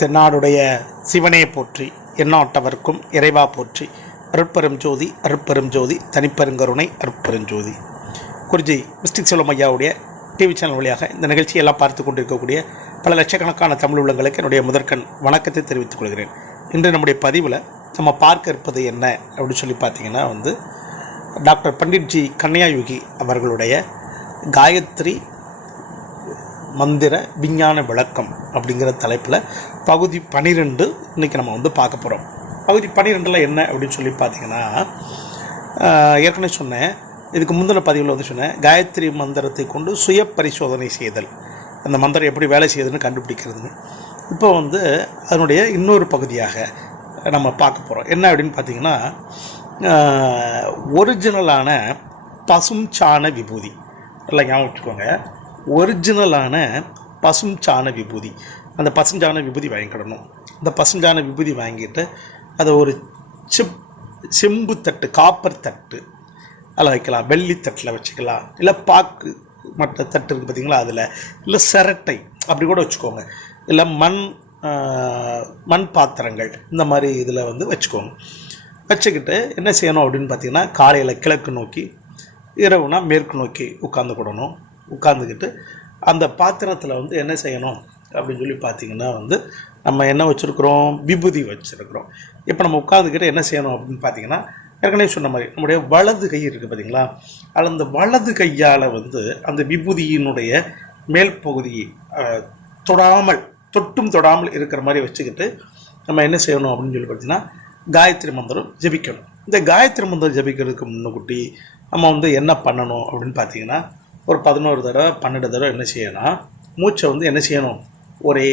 தென்னாடுடைய சிவனே போற்றி எண்ணாட்டவர்க்கும் இறைவா போற்றி அருட்பெரும் ஜோதி அருட்பெரும் ஜோதி தனிப்பெருங்கருணை அருட்பெருஞ்சோதி குருஜி மிஸ்டிக் செல்வம் ஐயாவுடைய டிவி சேனல் வழியாக இந்த நிகழ்ச்சியெல்லாம் பார்த்து கொண்டிருக்கக்கூடிய பல லட்சக்கணக்கான தமிழ் உள்ளங்களுக்கு என்னுடைய முதற்கண் வணக்கத்தை தெரிவித்துக் கொள்கிறேன். இன்று நம்முடைய பதிவில் நம்ம பார்க்க இருப்பது என்ன அப்படின்னு சொல்லி பார்த்தீங்கன்னா வந்து டாக்டர் பண்டிட்ஜி கன்னியாயுகி அவர்களுடைய காயத்ரி மந்திர விஞ்ஞான விளக்கம் அப்படிங்கிற தலைப்பில் பகுதி பனிரெண்டு இன்றைக்கி நம்ம வந்து பார்க்க போகிறோம் பகுதி பன்னிரெண்டில் என்ன அப்படின்னு சொல்லி பார்த்தீங்கன்னா ஏற்கனவே சொன்னேன். இதுக்கு முந்தின பதிவில் வந்து சொன்னேன். காயத்ரி மந்திரத்தை கொண்டு சுய பரிசோதனை செய்தல். அந்த மந்திரம் எப்படி வேலை செய்யுதுன்னு கண்டுபிடிக்கிறதுன்னு. இப்போ வந்து அதனுடைய இன்னொரு பகுதியாக நம்ம பார்க்க போகிறோம் என்ன அப்படின்னு பார்த்தீங்கன்னா ஒரிஜினலான பசும் சாண விபூதி. எல்லாம் ஞாபகம் வச்சுக்கோங்க. ஒரிஜினலான பசும் சாண விபூதி. அந்த பசுஞ்சாண விபூதி வாங்கிக்கிடணும். அந்த பசுஞ்சாண விபூதி வாங்கிட்டு அதை ஒரு செப் செம்பு தட்டு காப்பர் தட்டு அதில் வைக்கலாம். வெள்ளி தட்டில் வச்சுக்கலாம். இல்லை பாக்கு மற்ற தட்டு இருக்குது பார்த்தீங்களா அதில். இல்லை சிரட்டை அப்படி கூட வச்சுக்கோங்க. இல்லை மண் மண் பாத்திரங்கள் இந்த மாதிரி இதில் வந்து வச்சுக்கோங்க. வச்சுக்கிட்டு என்ன செய்யணும் அப்படின்னு பார்த்தீங்கன்னா காலையில் கிழக்கு நோக்கி இரவுனா மேற்கு நோக்கி உட்காந்துக்கிடணும் உட்காந்துக்கிட்டு அந்த பாத்திரத்தில் வந்து என்ன செய்யணும் அப்படின்னு சொல்லி பார்த்தீங்கன்னா வந்து நம்ம என்ன வச்சுருக்குறோம்? விபூதி வச்சுருக்குறோம். இப்போ நம்ம உட்காந்துக்கிட்டு என்ன செய்யணும் அப்படின்னு பார்த்தீங்கன்னா ஏற்கனவே சொன்ன மாதிரி நம்முடைய வலது கை இருக்குது பார்த்தீங்களா அதில் அந்த வலது கையால் வந்து அந்த விபூதியினுடைய மேல் பகுதியை தொடாமல் தொட்டும் தொடாமல் இருக்கிற மாதிரி வச்சுக்கிட்டு நம்ம என்ன செய்யணும் அப்படின்னு சொல்லி பார்த்தீங்கன்னா காயத்ரி மந்திரம் ஜெபிக்கணும். இந்த காயத்ரி மந்திரம் ஜெபிக்கிறதுக்கு முன்னுக்குட்டி நம்ம வந்து என்ன பண்ணணும் அப்படின்னு பார்த்தீங்கன்னா ஒரு பதினோரு தடவை பன்னெண்டு தடவை என்ன செய்யணும் மூச்சை வந்து என்ன செய்யணும்? ஒரே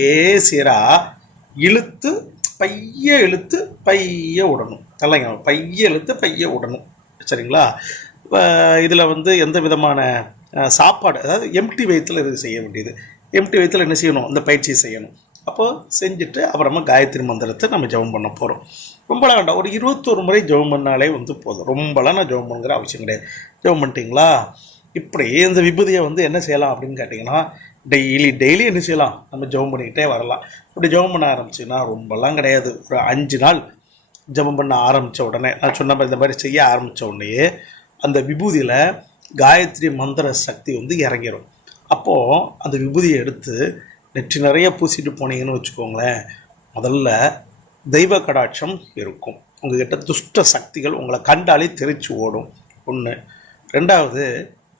சீராக இழுத்து பைய இழுத்து பைய விடணும் நல்லைங்க பைய இழுத்து பைய விடணும் சரிங்களா? இதில் வந்து எந்த விதமான சாப்பாடு அதாவது எம்டி வயிற்றில் இது செய்ய வேண்டியது. எம்டி வயிற்றில் என்ன செய்யணும்? இந்த பயிற்சியை செய்யணும். அப்போது செஞ்சுட்டு அப்புறமா காயத்ரி மந்திரத்தை நம்ம ஜெபம் பண்ண போகிறோம் ரொம்பலாம் வேண்டாம். ஒரு இருபத்தொரு முறை ஜெபம் பண்ணாலே வந்து போதும். ரொம்பலாம் நான் ஜெபம் பண்ணுங்கிற அவசியம் கிடையாது. ஜெபம் பண்ணிட்டீங்களா? இப்படி இந்த விபூதியை வந்து என்ன செய்யலாம் அப்படின்னு கேட்டிங்கன்னா டெய்லி டெய்லி என்ன செய்யலாம்? நம்ம ஜெபம் பண்ணிக்கிட்டே வரலாம். இப்படி ஜெபம் பண்ண ஆரம்பிச்சுன்னா ரொம்பலாம் கிடையாது. ஒரு அஞ்சு நாள் ஜெபம் பண்ண ஆரம்பித்த உடனே நான் சொன்ன மாதிரி இந்த மாதிரி செய்ய ஆரம்பித்த உடனேயே அந்த விபூதியில் காயத்ரி மந்திர சக்தி வந்து இறங்கிடும் அப்போது அந்த விபூதியை எடுத்து நெற்றி நிறைய பூசிட்டு போனீங்கன்னு வச்சுக்கோங்களேன் முதல்ல தெய்வ கடாட்சம் இருக்கும். உங்ககிட்ட துஷ்ட சக்திகள் உங்களை கண்டாலே தெரிச்சு ஓடும். ஒன்று ரெண்டாவது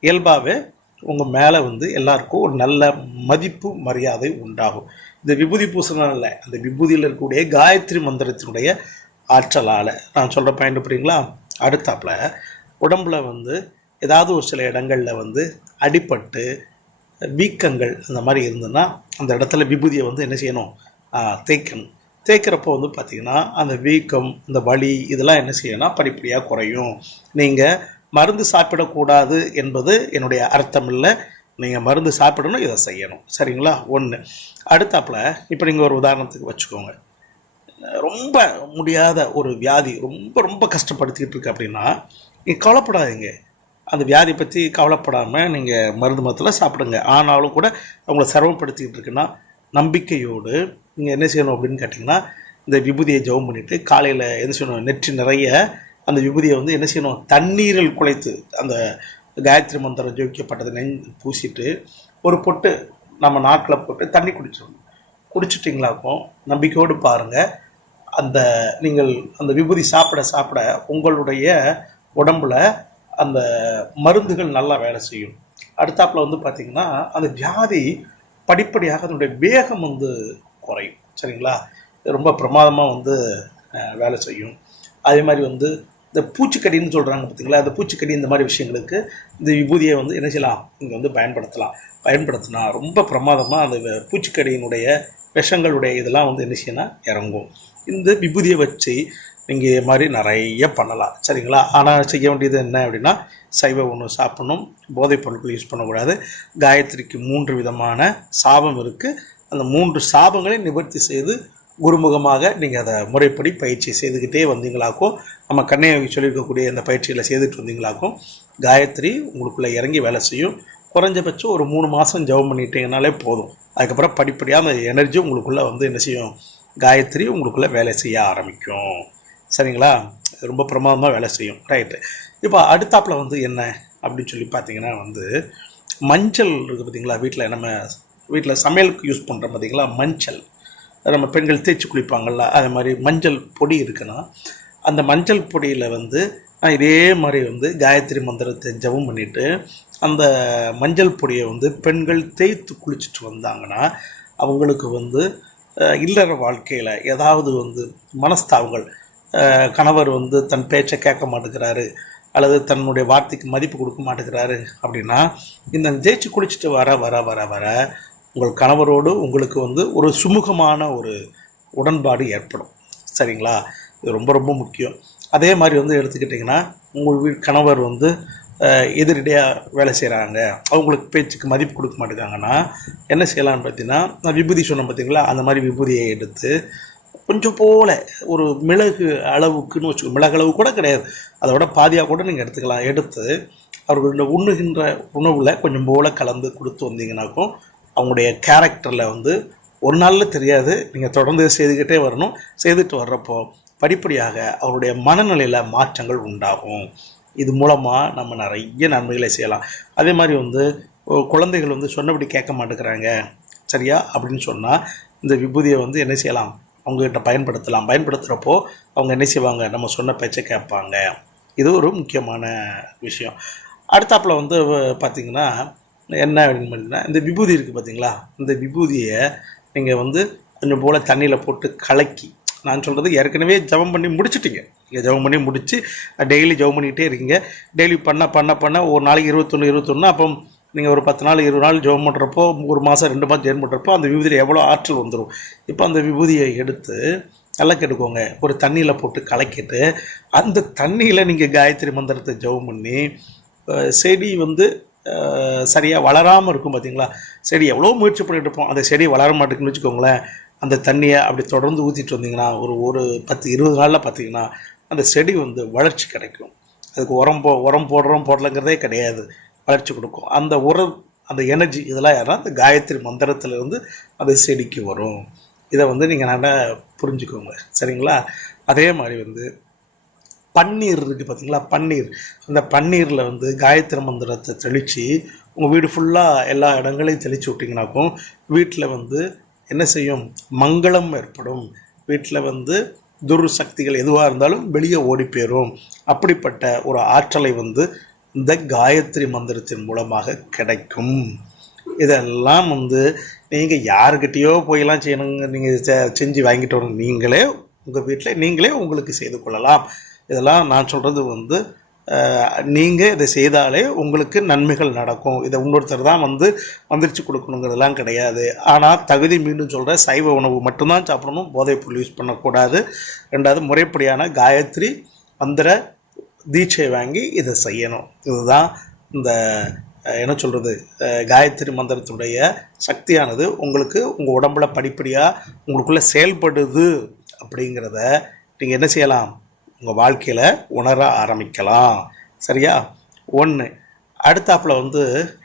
இயல்பாகவே உங்கள் மேலே வந்து எல்லாருக்கும் ஒரு நல்ல மதிப்பு மரியாதை உண்டாகும். இந்த விபூதி பூசணம் இல்லை அந்த விபூதியில் இருக்கக்கூடிய காயத்ரி மந்திரத்தினுடைய ஆற்றலால் நான் சொல்கிற பாயிண்ட் புரியுங்களா? அடுத்தாப்புல உடம்புல வந்து ஏதாவது ஒரு சில இடங்களில் வந்து அடிபட்டு வீக்கங்கள் அந்த மாதிரி இருந்ததுன்னா அந்த இடத்துல விபூதியை வந்து என்ன செய்யணும்? தேய்க்கணும். தேய்க்கிறப்போ வந்து பார்த்திங்கன்னா அந்த வீக்கம் இந்த வலி இதெல்லாம் என்ன செய்யணும்னா படிப்படியாக குறையும். நீங்கள் மருந்து சாப்பிடக்கூடாது என்பது என்னுடைய அர்த்தம் இல்லை நீங்கள் மருந்து சாப்பிடணும் இதை செய்யணும். சரிங்களா? ஒன்று அடுத்தாப்பில் இப்போ நீங்கள் ஒரு உதாரணத்துக்கு வச்சுக்கோங்க. ரொம்ப முடியாத ஒரு வியாதி ரொம்ப ரொம்ப கஷ்டப்படுத்திக்கிட்டு இருக்கு அப்படின்னா நீங்கள் கவலைப்படாதீங்க. அந்த வியாதி பற்றி கவலைப்படாமல் நீங்கள் மருந்து மரத்தில் சாப்பிடுங்க. ஆனாலும் கூட அவங்கள சிரமப்படுத்திக்கிட்டு இருக்குன்னா நம்பிக்கையோடு நீங்கள் என்ன செய்யணும் அப்படின்னு கேட்டிங்கன்னா இந்த விபூதியை ஜெபம் பண்ணிவிட்டு காலையில் என்ன செய்யணும் நெற்றி நிறைய அந்த விபூதியை வந்து என்ன செய்யணும்? தண்ணீரில் குழைத்து அந்த காயத்ரி மந்திரம் ஜெயிக்கப்பட்டதை நெஞ் பூசிட்டு ஒரு பொட்டு நம்ம நாக்கில் போட்டு தண்ணி குடிச்சிடணும். குடிச்சிட்டிங்களாக்கும் நம்பிக்கையோடு பாருங்கள் அந்த நீங்கள் அந்த விபூதி சாப்பிட சாப்பிட உங்களுடைய உடம்புல அந்த மருந்துகள் நல்லா வேலை செய்யும். அடுத்தாப்புல வந்து பார்த்திங்கன்னா அந்த வியாதி படிப்படியாக அதனுடைய வேகம் வந்து குறையும். சரிங்களா? ரொம்ப பிரமாதமாக வந்து வேலை செய்யும். அதே மாதிரி வந்து இந்த பூச்சிக்கடின்னு சொல்கிறாங்க பார்த்தீங்களா அந்த பூச்சிக்கடி இந்த மாதிரி விஷயங்களுக்கு இந்த விபூதியை வந்து என்ன செய்யலாம்? இங்கே வந்து பயன்படுத்தலாம். பயன்படுத்தினா ரொம்ப பிரமாதமாக அந்த பூச்சிக்கடியினுடைய விஷங்களுடைய இதெல்லாம் வந்து என்ன செய்யணும் இறங்கும். இந்த விபூதியை வச்சு நீங்கள் இது மாதிரி நிறைய பண்ணலாம். சரிங்களா? ஆனால் செய்ய வேண்டியது என்ன அப்படின்னா சைவ உணவு சாப்பிடணும். போதைப் பொருட்கள் யூஸ் பண்ணக்கூடாது. காயத்ரிக்கு மூன்று விதமான சாபம் இருக்குது அந்த மூன்று சாபங்களை நிவர்த்தி செய்து குருமுகமாக நீங்கள் அதை முறைப்படி பயிற்சி செய்துக்கிட்டே வந்தீங்களாக்கும் நம்ம கண்ணையாகி சொல்லியிருக்கக்கூடிய இந்த பயிற்சிகளை செய்துட்டு வந்தீங்களாக்கும் காயத்ரி உங்களுக்குள்ளே இறங்கி வேலை செய்யும். குறைஞ்சபட்சம் ஒரு மூணு மாதம் ஜெபம் பண்ணிட்டீங்கனாலே போதும். அதுக்கப்புறம் படிப்படியாக அந்த எனர்ஜி உங்களுக்குள்ளே வந்து என்ன செய்யும்? காயத்ரி உங்களுக்குள்ளே வேலை செய்ய ஆரம்பிக்கும். சரிங்களா? ரொம்ப பிரமாதமாக வேலை செய்யும். ரைட்டு இப்போ அடுத்தாப்பில் வந்து என்ன? அப்படின்னு சொல்லி பார்த்தீங்கன்னா வந்து மஞ்சள் இருக்குது பார்த்தீங்களா? வீட்டில் நம்ம வீட்டில் சமையலுக்கு யூஸ் பண்ணுறோம் பார்த்தீங்களா? மஞ்சள். நம்ம பெண்கள் தேய்ச்சி குளிப்பாங்கள்ல அது மாதிரி மஞ்சள் பொடி இருக்குன்னா அந்த மஞ்சள் பொடியில் வந்து நான் இதே மாதிரி வந்து காயத்ரி மந்திரத்தை ஜபம் பண்ணிவிட்டு அந்த மஞ்சள் பொடியை வந்து பெண்கள் தேய்த்து குளிச்சுட்டு வந்தாங்கன்னா அவங்களுக்கு வந்து இல்லற வாழ்க்கையில் ஏதாவது வந்து மனஸ்தாபங்கள் கணவர் வந்து தன் பேச்சை கேட்க மாட்டேங்கிறாரு அல்லது தன்னுடைய வார்த்தைக்கு மதிப்பு கொடுக்க மாட்டேங்கிறாரு அப்படின்னா இந்த தேய்ச்சி குளிச்சுட்டு வர வர வர வர உங்கள் கணவரோடு உங்களுக்கு வந்து ஒரு சுமூகமான ஒரு உடன்பாடு ஏற்படும். சரிங்களா? இது ரொம்ப ரொம்ப முக்கியம். அதே மாதிரி வந்து எடுத்துக்கிட்டிங்கன்னா உங்கள் வீ கணவர் வந்து அஹ், எதிரடியாக வேலை செய்கிறாங்க அவங்களுக்கு பேச்சுக்கு மதிப்பு கொடுக்க மாட்டேங்காங்கன்னா என்ன செய்யலாம்னு பார்த்தீங்கன்னா நான் விபூதி சொன்னேன் பார்த்தீங்களா? அந்த மாதிரி விபூதியை எடுத்து கொஞ்சம் போல் ஒரு மிளகு அளவுக்குன்னு வச்சுக்கோ மிளகு அளவு கூட கிடையாது. அதோட பாதியாக கூட நீங்கள் எடுத்துக்கலாம். எடுத்து அவர்களுடைய உண்ணுகின்ற உணவில் கொஞ்சம் போல் கலந்து கொடுத்து வந்தீங்கன்னாக்கும் அவங்களுடைய கேரக்டரில் வந்து ஒரு நாளில் தெரியாது. நீங்கள் தொடர்ந்து செய்துக்கிட்டே வரணும். செய்துட்டு வர்றப்போ படிப்படியாக அவருடைய மனநிலையில் மாற்றங்கள் உண்டாகும். இது மூலமாக நம்ம நிறைய நன்மைகளை செய்யலாம். அதே மாதிரி வந்து குழந்தைகள் வந்து சொன்னபடி கேட்க மாட்டேங்கிறாங்க. சரியா? அப்படின்னு சொன்னால் இந்த விபூதியை வந்து என்ன செய்யலாம்? அவங்ககிட்ட பயன்படுத்தலாம். பயன்படுத்துகிறப்போ அவங்க என்ன செய்வாங்க? நம்ம சொன்ன பேச்சை கேட்பாங்க. இது ஒரு முக்கியமான விஷயம். அடுத்தாப்பில் வந்து பார்த்திங்கன்னா என்ன அப்படின்னு பார்த்தீங்கன்னா இந்த விபூதி இருக்குது பார்த்தீங்களா இந்த விபூதியை நீங்கள் வந்து கொஞ்சம் போல் தண்ணியில் போட்டு கலக்கி நான் சொல்கிறது ஏற்கனவே ஜெபம் பண்ணி முடிச்சிட்டிங்க. நீங்கள் ஜெபம் பண்ணி முடித்து டெய்லி ஜெபம் பண்ணிக்கிட்டே இருக்கீங்க. டெய்லி பண்ண பண்ண பண்ண ஒரு நாளைக்கு இருபத்தொன்று இருபத்தொன்று அப்போ நீங்கள் ஒரு பத்து நாள் இருபது நாள் ஜெபம் பண்ணுறப்போ ஒரு மாதம் ரெண்டு மாதம் ஜெபம் பண்ணுறப்போ அந்த விபூதியில் எவ்வளோ ஆற்றல் வந்துடும் இப்போ அந்த விபூதியை எடுத்து நல்லா கெடுக்கோங்க. ஒரு தண்ணியில் போட்டு கலக்கிட்டு அந்த தண்ணியில் நீங்கள் காயத்ரி மந்திரத்தை ஜெபம் பண்ணி செடி வந்து சரியாக வளராமல் இருக்கும் பார்த்தீங்களா செடி எவ்வளோ முயற்சி பண்ணிட்டு இருப்போம். அந்த செடி வளர மாட்டேங்குன்னு வச்சுக்கோங்களேன். அந்த தண்ணியை அப்படி தொடர்ந்து ஊற்றிட்டு வந்தீங்கன்னா ஒரு ஒரு பத்து இருபது நாளில் பார்த்தீங்கன்னா அந்த செடி வந்து வளர்ச்சி கிடைக்கும். அதுக்கு உரம் போ உரம் போடுறோம் போடலங்கிறதே கிடையாது. வளர்ச்சி கொடுக்கும். அந்த உரம் அந்த எனர்ஜி இதெல்லாம் யாருன்னா அந்த காயத்ரி மந்திரத்துலேருந்து அது செடிக்கு வரும். இதை வந்து நீங்கள் நல்லா புரிஞ்சுக்கோங்க. சரிங்களா? அதே மாதிரி வந்து பன்னீர் இருக்குது பார்த்தீங்களா பன்னீர். அந்த பன்னீரில் வந்து காயத்ரி மந்திரத்தை தெளித்து உங்கள் வீடு ஃபுல்லாக எல்லா இடங்களையும் தெளித்து விட்டிங்கனாக்கும் வீட்டில் வந்து என்ன செய்யும்? மங்களம் ஏற்படும். வீட்டில் வந்து துர்சக்திகள் எதுவாக இருந்தாலும் வெளியே ஓடி போயிடும் அப்படிப்பட்ட ஒரு ஆற்றலை வந்து இந்த காயத்ரி மந்திரத்தின் மூலமாக கிடைக்கும். இதெல்லாம் வந்து நீங்கள் யாருக்கிட்டேயோ போயெல்லாம் செய்யணுங்க. நீங்கள் செஞ்சு வாங்கிட்டு வரணும். நீங்களே உங்கள் வீட்டில் நீங்களே உங்களுக்கு செய்து கொள்ளலாம். இதெல்லாம் நான் சொல்கிறது வந்து நீங்கள் இதை செய்தாலே உங்களுக்கு நன்மைகள் நடக்கும். இதை இன்னொருத்தர் தான் வந்து மந்திரிச்சு கொடுக்கணுங்கிறதெல்லாம் கிடையாது. ஆனால் தகுதி மீண்டும் சொல்கிற சைவ உணவு மட்டும்தான் சாப்பிடணும் போதைப் பொருள் யூஸ் பண்ணக்கூடாது. ரெண்டாவது முறைப்படியான காயத்ரி மந்திர தீட்சை வாங்கி இதை செய்யணும். இதுதான் இந்த என்ன சொல்கிறது காயத்ரி மந்திரத்துடைய சக்தியானது. உங்களுக்கு உங்கள் உடம்புல படிப்படியாக உங்களுக்குள்ளே செயல்படுது அப்படிங்கிறத நீங்கள் என்ன செய்யலாம்? உங்கள் வாழ்க்கையில் உணர ஆரம்பிக்கலாம். சரியா? ஒன்று அடுத்தாப்பில் வந்து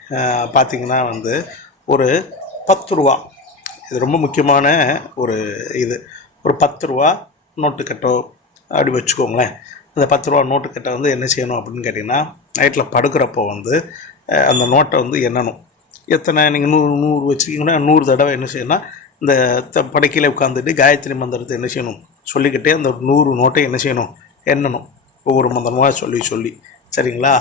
பார்த்திங்கன்னா வந்து ஒரு பத்து ரூபா. இது ரொம்ப முக்கியமான ஒரு இது. ஒரு பத்து ரூபா நோட்டுக்கட்டோ அப்படி வச்சுக்கோங்களேன். அந்த பத்து ரூபா நோட்டுக்கட்டை வந்து என்ன செய்யணும் அப்படின்னு கேட்டிங்கன்னா நைட்டில் படுக்கிறப்போ வந்து அந்த நோட்டை வந்து எண்ணணும். எத்தனை நீங்கள் நூறு நூறு வச்சுருக்கீங்கன்னா நூறு தடவை என்ன செய்யணும்னா இந்த த- உட்காந்துட்டு காயத்ரி மந்திரத்தை என்ன செய்யணும்? சொல்லிக்கிட்டே அந்த நூறு நோட்டை என்ன செய்யணும்? எண்ணணும். ஒவ்வொரு மந்திரமாக சொல்லி சொல்லி. சரிங்களா?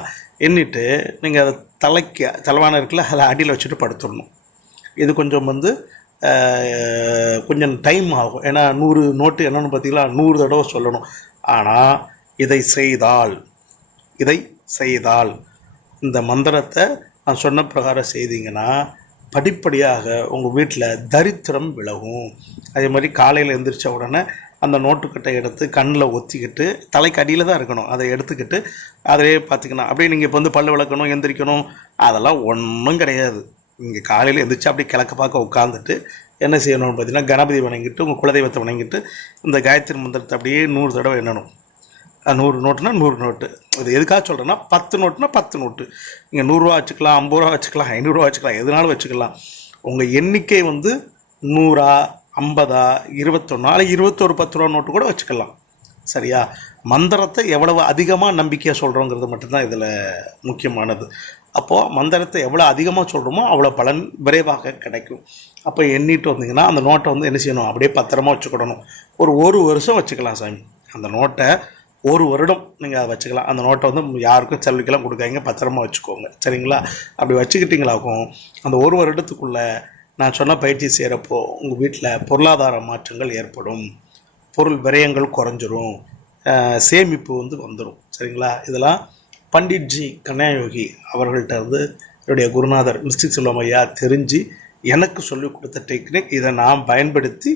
எண்ணிட்டு நீங்கள் அதை தலைக்கு தலைவான இருக்குல்ல அதை அடியில் வச்சுட்டு படுத்துடணும். இது கொஞ்சம் வந்து கொஞ்சம் டைம் ஆகும். ஏன்னா நூறு நோட்டு என்னன்னு பார்த்தீங்களா? நூறு தடவை சொல்லணும். ஆனால் இதை செய்தால் இதை செய்தால் இந்த மந்திரத்தை நான் சொன்ன பிரகாரம் செய்தீங்கன்னா படிப்படியாக உங்கள் வீட்டில் தரித்திரம் விலகும். அதே மாதிரி காலையில் எழுந்திரிச்ச உடனே அந்த நோட்டுக்கட்டை எடுத்து கண்ணில் ஒத்திக்கிட்டு தலைக்கு அடியில் தான் இருக்கணும். அதை எடுத்துக்கிட்டு அதிலே பார்த்துக்கணும். அப்படியே நீங்கள் இப்போ வந்து பல்லு விளக்கணும் எந்திரிக்கணும் அதெல்லாம் ஒன்றும் கிடையாது. நீங்கள் காலையில் எந்திரிச்சு அப்படியே கிழக்க பார்க்க உட்காந்துட்டு என்ன செய்யணும்னு பார்த்தீங்கன்னா கணபதி வணங்கிட்டு உங்கள் குலதெய்வத்தை வணங்கிட்டு இந்த காயத்ரி மந்திரத்தை அப்படியே நூறு தடவை எண்ணணும். நூறு நோட்டுனா நூறு நோட்டு. இது எதுக்காக சொல்கிறேன்னா பத்து நோட்டுனா பத்து நோட்டு. நீங்கள் நூறுரூவா வச்சுக்கலாம் ஐம்பது ரூபா வச்சுக்கலாம் ஐநூறுரூவா வச்சுக்கலாம் எதுனாலும் வச்சுக்கலாம். உங்கள் எண்ணிக்கை வந்து நூறா ஐம்பதா இருபத்தொன்னா இருபத்தொரு பத்து ரூபா நோட்டு கூட வச்சுக்கலாம். சரியா? மந்திரத்தை எவ்வளவு அதிகமாக நம்பிக்கையாக சொல்கிறோங்கிறது மட்டும்தான் இதில் முக்கியமானது. அப்போது மந்திரத்தை எவ்வளோ அதிகமாக சொல்கிறோமோ அவ்வளோ பலன் விரைவாக கிடைக்கும். அப்போ எண்ணிட்டு வந்தீங்கன்னா அந்த நோட்டை வந்து என்ன செய்யணும்? அப்படியே பத்திரமா வச்சுக்கிடணும். ஒரு ஒரு வருஷம் வச்சுக்கலாம் சாமி. அந்த நோட்டை ஒரு வருடம் நீங்கள் அதை வச்சுக்கலாம். அந்த நோட்டை வந்து யாருக்கும் செலவுக்கெல்லாம் கொடுக்காதீங்க. பத்திரமா வச்சுக்கோங்க. சரிங்களா? அப்படி வச்சுக்கிட்டீங்களாக்கும் அந்த ஒரு வருடத்துக்குள்ளே நான் சொன்ன பயிற்சி செய்கிறப்போ உங்கள் வீட்டில் பொருளாதார மாற்றங்கள் ஏற்படும். பொருள் விரயங்கள் குறைஞ்சிரும். சேமிப்பு வந்து வந்துடும் சரிங்களா? இதெல்லாம் பண்டிட்ஜி கன்யாயோகி அவர்கள்ட்ட வந்து என்னுடைய குருநாதர் மிஸ்டிக் செல்வமையா தெரிஞ்சு எனக்கு சொல்லிக் கொடுத்த டெக்னிக் இதை நான் பயன்படுத்தி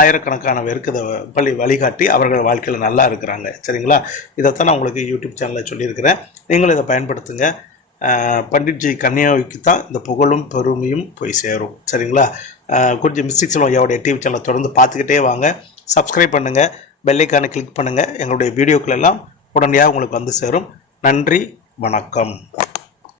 ஆயிரக்கணக்கான பேருக்கு இதை பள்ளி வழிகாட்டி அவர்கள் வாழ்க்கையில் நல்லா இருக்கிறாங்க. சரிங்களா? இதைத்தான் நான் உங்களுக்கு யூடியூப் சேனலில் சொல்லியிருக்கிறேன். நீங்களும் இதை பயன்படுத்துங்க. பண்டிட்ஜி கன்யாவுக்கு தான் இந்த புகழும் பெருமையும் போய் சேரும். சரிங்களா? கொஞ்சம் மிஸ்டிக் செல்வம் ஐயாவுடைய டிவி சேனலை தொடர்ந்து பார்த்துக்கிட்டே வாங்க. சப்ஸ்கிரைப் பண்ணுங்கள் பெல்லைக்கானை கிளிக் பண்ணுங்கள் எங்களுடைய வீடியோக்கள் எல்லாம் உடனடியாக உங்களுக்கு வந்து சேரும். நன்றி. வணக்கம்.